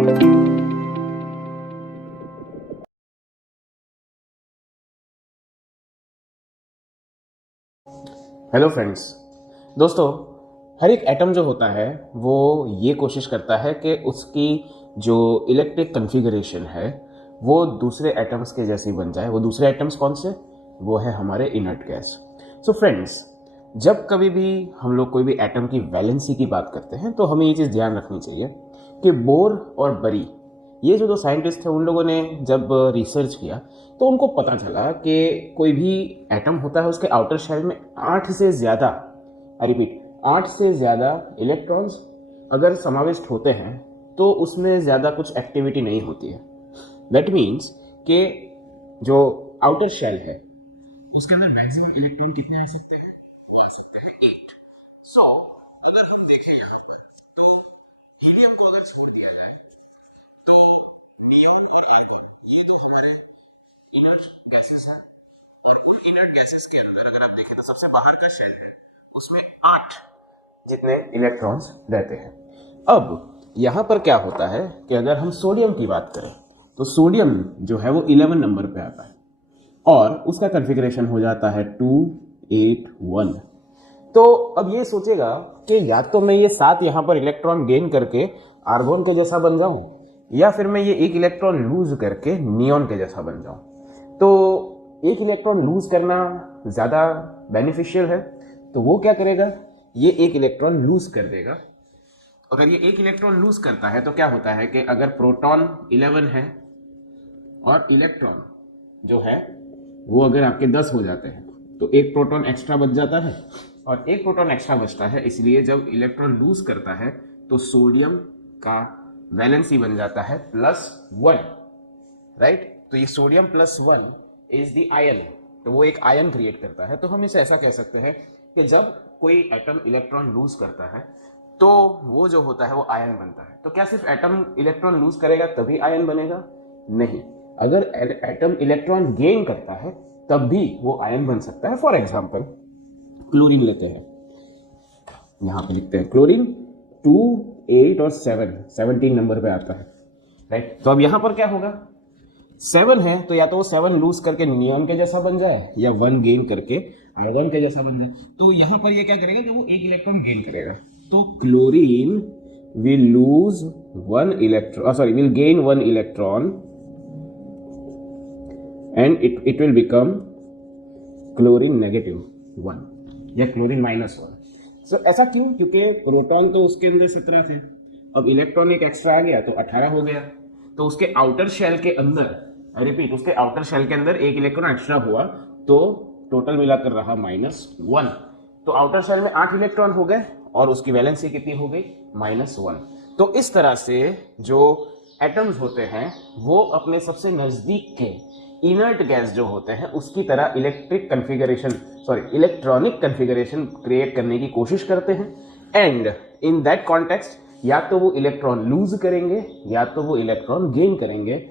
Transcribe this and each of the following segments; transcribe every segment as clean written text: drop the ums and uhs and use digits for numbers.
Hello friends. दोस्तों, हर एक atom जो होता है वो ये कोशिश करता है कि उसकी जो इलेक्ट्रिक कन्फिगरेशन है वो दूसरे एटम्स के जैसी बन जाए। वो दूसरे एटम्स कौन से? वो है हमारे इनर्ट गैस। सो फ्रेंड्स, जब कभी भी हम लोग कोई भी एटम की वैलेंसी की बात करते हैं तो हमें ये चीज़ ध्यान रखनी चाहिए कि बोर और बरी, ये जो दो साइंटिस्ट थे, उन लोगों ने जब रिसर्च किया तो उनको पता चला कि कोई भी एटम होता है उसके आउटर शेल में 8 से ज़्यादा, आई रिपीट 8 से ज़्यादा इलेक्ट्रॉन्स अगर समाविष्ट होते हैं तो उसमें ज़्यादा कुछ एक्टिविटी नहीं होती है। दैट मीन्स कि जो आउटर शेल है उसके अंदर मैक्सिमम इलेक्ट्रॉन कितने आ सकते हैं? वो आ सकते हैं 8। सो अगर हम देखें यहाँ पर तो हीलियम को अगर छोड़ दिया जाए तो नियॉन और आर्गन, ये तो हमारे इनर्ट गैसेस हैं। और उन इनर्ट गैसेस के अंदर अगर आप देखें तो सबसे बाहर का शेल है उसमें 8 जितने इलेक्ट्रॉन्स रहते हैं। अब यहाँ पर क्या होता है कि अगर हम सोडियम की बात करें तो सोडियम जो है वो 11 नंबर पे आता है और उसका कॉन्फ़िगरेशन हो जाता है 281। तो अब ये सोचेगा कि या तो मैं ये 7 यहाँ पर इलेक्ट्रॉन गेन करके आर्गोन के जैसा बन जाऊं या फिर मैं ये 1 इलेक्ट्रॉन लूज करके नियॉन के जैसा बन जाऊं। तो 1 इलेक्ट्रॉन लूज करना ज़्यादा बेनिफिशियल है, तो वो क्या करेगा, ये 1 इलेक्ट्रॉन लूज कर देगा। अगर ये 1 इलेक्ट्रॉन लूज करता है तो क्या होता है कि अगर प्रोटॉन 11 है और इलेक्ट्रॉन जो है वो अगर आपके 10 हो जाते हैं तो एक प्रोटॉन एक्स्ट्रा बच जाता है और एक प्रोटॉन एक्स्ट्रा बचता है। इसलिए जब इलेक्ट्रॉन लूज करता है तो सोडियम का वैलेंसी बन जाता है +1, राइट। तो ये सोडियम +1 इज द आयन, तो वो एक आयन क्रिएट करता है। तो हम इसे ऐसा कह सकते हैं कि जब कोई एटम इलेक्ट्रॉन लूज करता है तो वो जो होता है वो आयन बनता है। तो क्या सिर्फ एटम इलेक्ट्रॉन लूज करेगा तभी आयन बनेगा? नहीं, अगर एटम इलेक्ट्रॉन गेन करता है तब भी वो आयन बन सकता है। फॉर एग्जाम्पल क्लोरीन लेते हैं, यहां पे लिखते हैं क्लोरीन 2, 8 और 7, 17 नंबर पे आता है, राइट। तो अब यहां पर क्या होगा, 7 है तो या तो वो 7 लूज करके नियॉन के जैसा बन जाए या 1 गेन करके आर्गन के जैसा बन जाए। तो यहां पर ये क्या करेगा कि वो 1 इलेक्ट्रॉन गेन करेगा। तो chlorine will lose 1 electron, sorry will gain 1 electron and it will become chlorine -1 या क्लोरीन -1। सो ऐसा क्यों? क्योंकि प्रोटॉन तो उसके अंदर 17 थे, अब इलेक्ट्रॉन एक एक्स्ट्रा आ गया तो 18 हो गया। तो उसके आउटर शेल के अंदर, रिपीट, उसके आउटर शेल के अंदर एक इलेक्ट्रॉन एक्स्ट्रा हुआ तो टोटल मिलाकर रहा -1। तो आउटर शेल में 8 इलेक्ट्रॉन हो गए और उसकी वैलेंसी कितनी हो गई? -1। तो इस तरह से जो एटम्स होते हैं वो अपने सबसे नजदीक के इनर्ट गैस जो होते हैं उसकी तरह इलेक्ट्रॉनिक कन्फिगरेशन क्रिएट करने की कोशिश करते हैं। एंड इन दैट कॉन्टेक्स्ट या तो वो इलेक्ट्रॉन लूज करेंगे या तो वो इलेक्ट्रॉन गेन करेंगे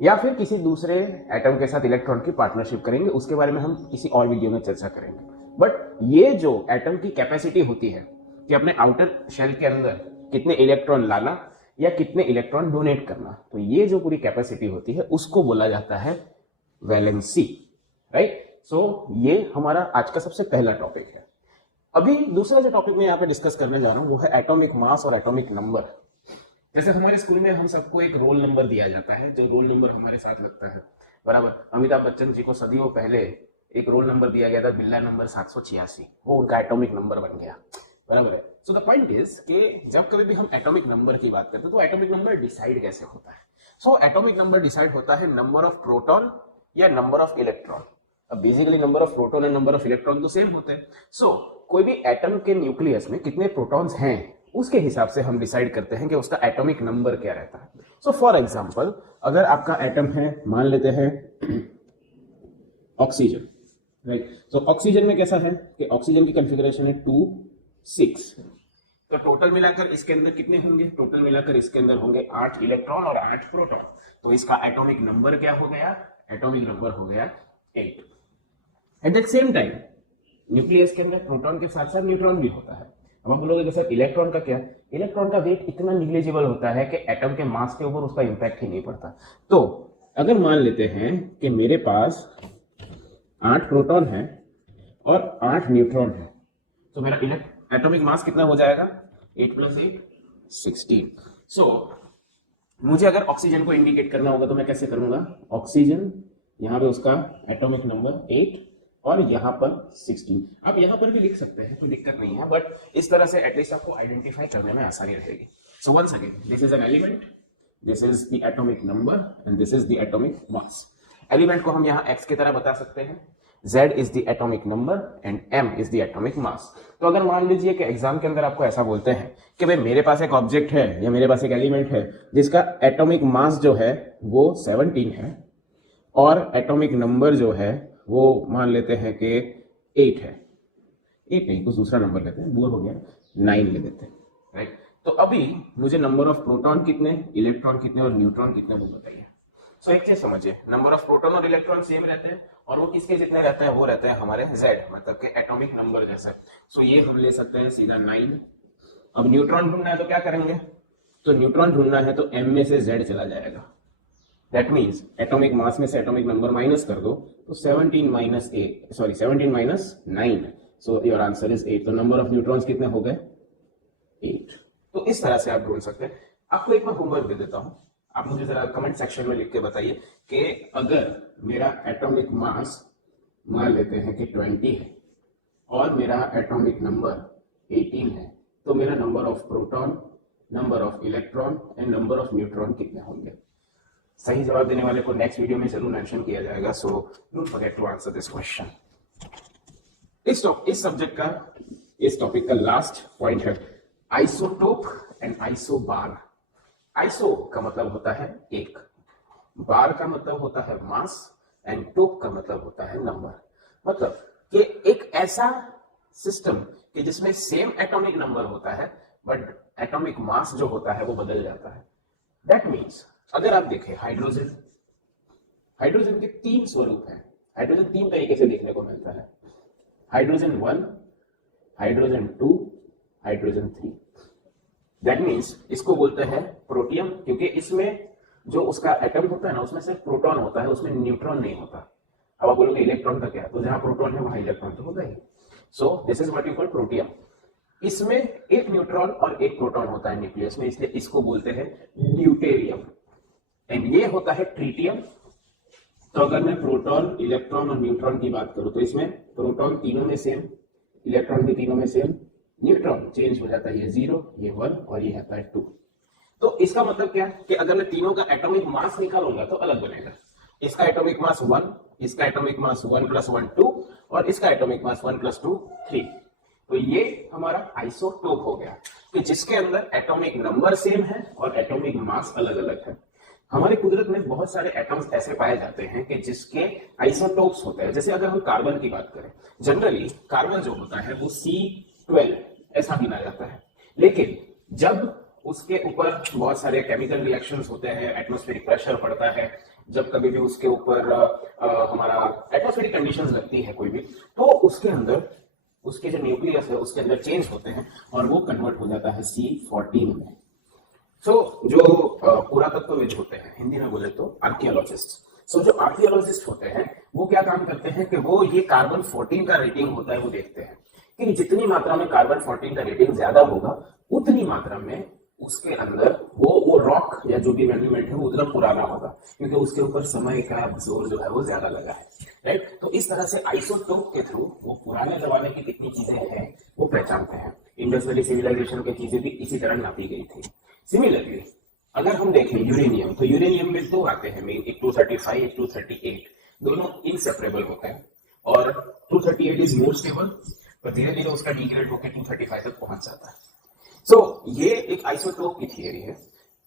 या फिर किसी दूसरे एटम के साथ इलेक्ट्रॉन की पार्टनरशिप करेंगे। उसके बारे में हम किसी और वीडियो में चर्चा करेंगे। बट ये जो एटम की कैपेसिटी होती है कि अपने आउटर शेल के अंदर कितने इलेक्ट्रॉन लाना या कितने इलेक्ट्रॉन डोनेट करना, तो ये जो पूरी कैपेसिटी होती है उसको बोला जाता है वैलेंसी, राइट। सो ये हमारा आज का सबसे पहला टॉपिक है। अभी दूसरा जो टॉपिक मैं यहाँ पे डिस्कस करने जा रहा हूँ वो है एटॉमिक मास और एटॉमिक नंबर। जैसे हमारे स्कूल में हम सबको एक रोल नंबर दिया जाता है, जो रोल नंबर हमारे साथ लगता है, बराबर। अमिताभ बच्चन जी को सदियों पहले एक रोल नंबर दिया गया था, बिल्ला नंबर 786, वो उनका एटॉमिक नंबर बन गया, बराबर है। सो द पॉइंट इज कि जब कभी भी हम एटॉमिक नंबर की बात करते हैं तो एटॉमिक नंबर डिसाइड कैसे होता है? सो एटॉमिक नंबर डिसाइड होता है नंबर ऑफ प्रोटॉन या नंबर ऑफ इलेक्ट्रॉन। अब basically number of proton and number of electron तो सेम होते हैं। सो कोई भी एटम के न्यूक्लियस में कितने प्रोटॉन्स हैं उसके हिसाब से हम डिसाइड करते हैं कि उसका एटॉमिक नंबर क्या रहता है। सो फॉर एग्जांपल अगर आपका एटम है, मान लेते हैं ऑक्सीजन, राइट। तो ऑक्सीजन में कैसा है कि ऑक्सीजन की कॉन्फ़िगरेशन है 2, 6। तो टोटल मिलाकर इसके अंदर कितने होंगे? टोटल मिलाकर इसके अंदर होंगे 8 इलेक्ट्रॉन और 8 प्रोटॉन। तो इसका एटॉमिक नंबर क्या हो गया? एटॉमिक नंबर हो गया 8। At the same time nucleus के अंदर प्रोटॉन के साथ साथ न्यूट्रॉन भी होता है। अब आप बोलोगे कि सर इलेक्ट्रॉन का क्या? इलेक्ट्रॉन का वेट इतना निग्लिजिबल होता है कि एटम के मास के ऊपर उसका इंपैक्ट ही नहीं पड़ता। तो अगर मान लेते हैं कि मेरे पास 8 प्रोटॉन है और 8 न्यूट्रॉन है, तो मेरा एटॉमिक मास कितना हो जाएगा? 8 + 8 16। सो मुझे अगर ऑक्सीजन को इंडिकेट करना होगा तो मैं कैसे करूंगा? ऑक्सीजन, यहां पे उसका एटॉमिक नंबर 8 और यहां पर 16। आप यहां पर भी लिख सकते हैं, कोई दिक्कत नहीं है, बट इस तरह से एटलीस्ट आपको आइडेंटिफाई करने में आसानी रहेगी। So once again, this is an element, this is the atomic number and this is the atomic mass. Element को हम यहां एक्स की तरह बता सकते हैं, Z is the atomic number and M is the atomic mass। तो अगर मान लीजिए कि एग्जाम के अंदर आपको ऐसा बोलते हैं कि भाई मेरे पास एक ऑब्जेक्ट है या मेरे पास एक एलिमेंट है जिसका एटॉमिक मास जो है वो 17 है और एटॉमिक नंबर जो है वो मान लेते हैं कि 8 है, 8 नहीं, कुछ दूसरा नंबर लेते हैं, बोर हो गया, 9 ले देते हैं, राइट। तो अभी मुझे नंबर ऑफ प्रोटॉन कितने, इलेक्ट्रॉन कितने और न्यूट्रॉन कितने वो बताइए। सो एक चीज समझिए, नंबर ऑफ प्रोटॉन और इलेक्ट्रॉन सेम रहते हैं और वो किसके जितने रहते हैं? वो रहते हैं हमारे Z, मतलब के एटॉमिक नंबर जैसे। सो ये हम ले सकते हैं सीधा 9। अब न्यूट्रॉन ढूंढना है तो क्या करेंगे? तो न्यूट्रॉन ढूंढना है तो M में से Z चला जाएगा। दैट मीन्स एटॉमिक मास में से एटॉमिक नंबर माइनस कर दो तो 17 minus 9। So your answer is 8। तो नंबर ऑफ न्यूट्रॉन्स कितने हो गए? 8। तो इस तरह से आप ढूंढ सकते हैं। आपको एक बार होमवर्क दे देता हूं, आप मुझे जरा कमेंट सेक्शन में लिख के बताइए कि अगर मेरा एटॉमिक मास मान लेते हैं कि 20 है और मेरा एटॉमिक नंबर 18 है तो मेरा number of proton, number of electron and number of neutron कितने होंगे? सही जवाब देने वाले को नेक्स्ट वीडियो में जरूर मेंशन किया जाएगा। So don't forget to answer this question. इस सब्जेक्ट का, इस टॉपिक का लास्ट पॉइंट है आइसोटोप एंड आइसोबार। आइसो का मतलब होता है एक, बार का मतलब होता है मास एंड टोप का मतलब होता है नंबर। मतलब कि एक ऐसा सिस्टम कि जिसमें सेम एटॉमिक नंबर होता है बट एटॉमिक मास जो होता है वो बदल जाता है। दैट मीन्स अगर आप देखें हाइड्रोजन, हाइड्रोजन के 3 स्वरूप हैं। हाइड्रोजन 3 तरीके से देखने को मिलता है, hydrogen 1, hydrogen 2, hydrogen 3। That means इसको बोलते हैं प्रोटियम, क्योंकि इसमें जो उसका एटम होता है ना उसमें सिर्फ प्रोटॉन होता है, उसमें न्यूट्रॉन नहीं होता। अब आप बोलोगे इलेक्ट्रॉन का क्या? तो जहां प्रोटॉन है वहां इलेक्ट्रॉन तो होगा ही। So this is what you call protium. इसमें एक न्यूट्रॉन और एक प्रोटॉन होता है न्यूक्लियस में, इसलिए इसको बोलते हैं ड्यूटेरियम। एंड ये होता है ट्रीटियम। तो अगर मैं प्रोटॉन, इलेक्ट्रॉन और न्यूट्रॉन की बात करूं तो इसमें प्रोटॉन तीनों में सेम, इलेक्ट्रॉन भी तीनों में सेम, न्यूट्रॉन चेंज हो जाता है, ये 0, ये 1 और ये आता है 2। तो इसका मतलब क्या कि अगर मैं तीनों का एटॉमिक मास निकालूंगा तो अलग बनेगा। इसका एटॉमिक मास 1, इसका एटॉमिक मास 1 + 1 2 और इसका एटॉमिक मास 1 + 2 3। तो ये हमारा आइसोटोप हो गया कि जिसके अंदर एटॉमिक नंबर सेम है और एटॉमिक मास अलग अलग है। हमारी कुदरत में बहुत सारे एटम्स ऐसे पाए जाते हैं कि जिसके आइसोटोप्स होते हैं। जैसे अगर हम कार्बन की बात करें, जनरली कार्बन जो होता है वो C12 ऐसा गिना जाता है, लेकिन जब उसके ऊपर बहुत सारे केमिकल रिएक्शंस होते हैं, एटमॉस्फेरिक प्रेशर पड़ता है, जब कभी भी उसके ऊपर हमारा एटमॉस्फेरिक कंडीशंस लगती है कोई भी, तो उसके अंदर उसके जो न्यूक्लियस है उसके अंदर चेंज होते हैं और वो कन्वर्ट हो जाता है C14 में। सो जो पुरातत्वविद होते हैं, हिंदी में बोले तो आर्कियोलॉजिस्ट, सो जो आर्कियोलॉजिस्ट होते हैं वो क्या काम करते हैं कि वो ये कार्बन 14 का रेटिंग होता है वो देखते हैं कि जितनी मात्रा में कार्बन 14 का रेटिंग ज्यादा होगा उतनी मात्रा में उसके अंदर वो रॉक या जो भी मॉन्यूमेंट है वो उतना पुराना होगा, क्योंकि उसके ऊपर समय का जोर जो है वो ज्यादा लगा है, राइट। तो इस तरह से आइसोटोप के थ्रू वो पुराने जमाने की कितनी चीजें हैं वो पहचानते हैं। इंडस वैली सिविलाइजेशन की चीजें भी इसी तरह नापी गई थी। सिमिलरली अगर हम देखें यूरेनियम, तो यूरेनियम में 2 आते हैं मेन, एक 235, एक 238, दोनों इनसेपरेबल होते हैं और 238 इज मोर स्टेबल, पर धीरे धीरे उसका डिग्रेड होकर 235 तक पहुंच जाता है। सो ये एक आइसोटोप की थियरी है।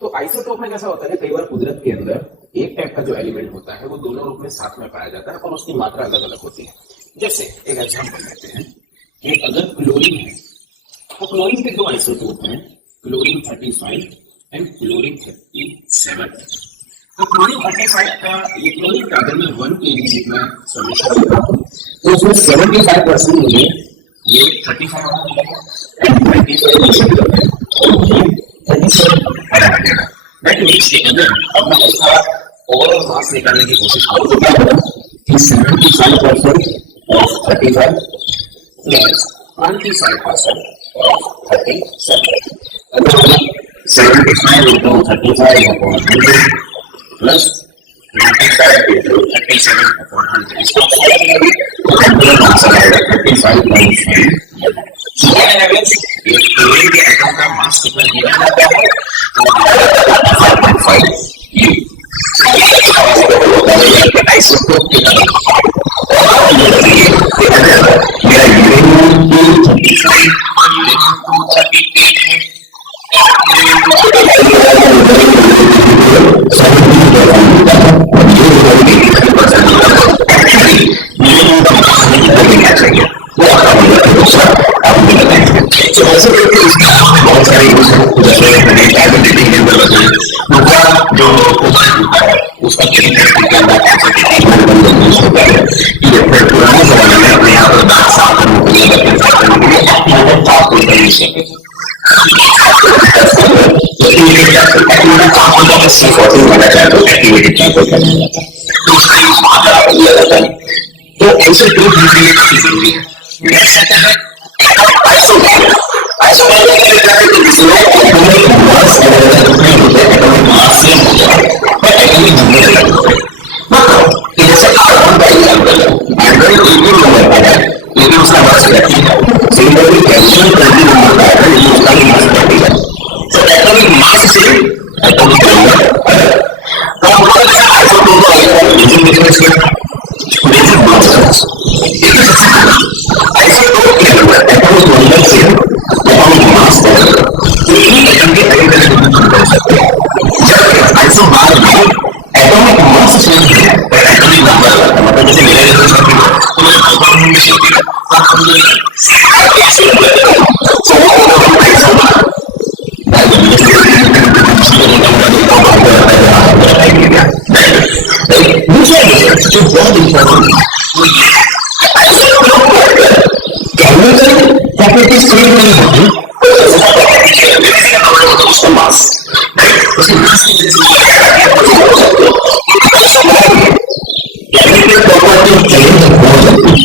तो आइसोटोप में कैसा होता है, कई बार कुदरत के अंदर एक टाइप का जो एलिमेंट होता है वो दोनों रूप में साथ में पाया जाता है और उसकी मात्रा अलग अलग होती है। जैसे एक एग्जांपल लेते हैं कि अगर क्लोरीन है तो क्लोरीन के 2 आइसोटोप हैं, क्लोरीन 35 एंड क्लोरीन 37। तो क्लोरीन 35 का ये क्लोरीन का अगर मैं 1 kg जितना सॉल्यूशन लेता हूं तो उसमें 75% मुझे ये 35 मिलेगा एंड 25 दैट मीन्स कि अगर अब मैं उसका ओवरऑल मास निकालने की कोशिश करूँ कि 75% of 35 plus 25% of 37. अगर 75 into 35 upon 100 plus 95 into 37 upon 100 इसको तो एंगुलर आंसर आएगा 35.5. So what happens if A के एटम का मास कितना दिया जाता है तो 5.5 U. आइसोटोप की तरह मेरा यूरेनियम 235 यूरेनियम 238 बहुत सारे जो उसका होता है ये पुराने जमाने में अपने यहाँ पर दांत साफ करने के लिए तो ऐसे काफी जरूरी है. लेकिन उसका बस सिंगल कैल्शियम 20 नंबर का है लेकिन उसका भी मास 30 है. तो एटॉमिक मास से एटॉमिक नंबर तो हम लोग ऐसा आइसोटोप को यूजिंग डिफरेंस के बेसिक मास आइसोटोप के अंदर एटॉमिक नंबर से एटॉमिक मास को एक ही एटम के अलग अलग नंबर कर सकते हैं. जब आइसोबार में एटॉमिक मास सेम है पर एटॉमिक नंबर मतलब जैसे मेरा डिफरेंस तो मैं आइसोटोप में सेम है. जो बहुत इंपॉर्टेंट केमिकल प्रॉपर्टी सेम नहीं होती उसका मास केमिकल प्रॉपर्टी चेंज हो सकती है.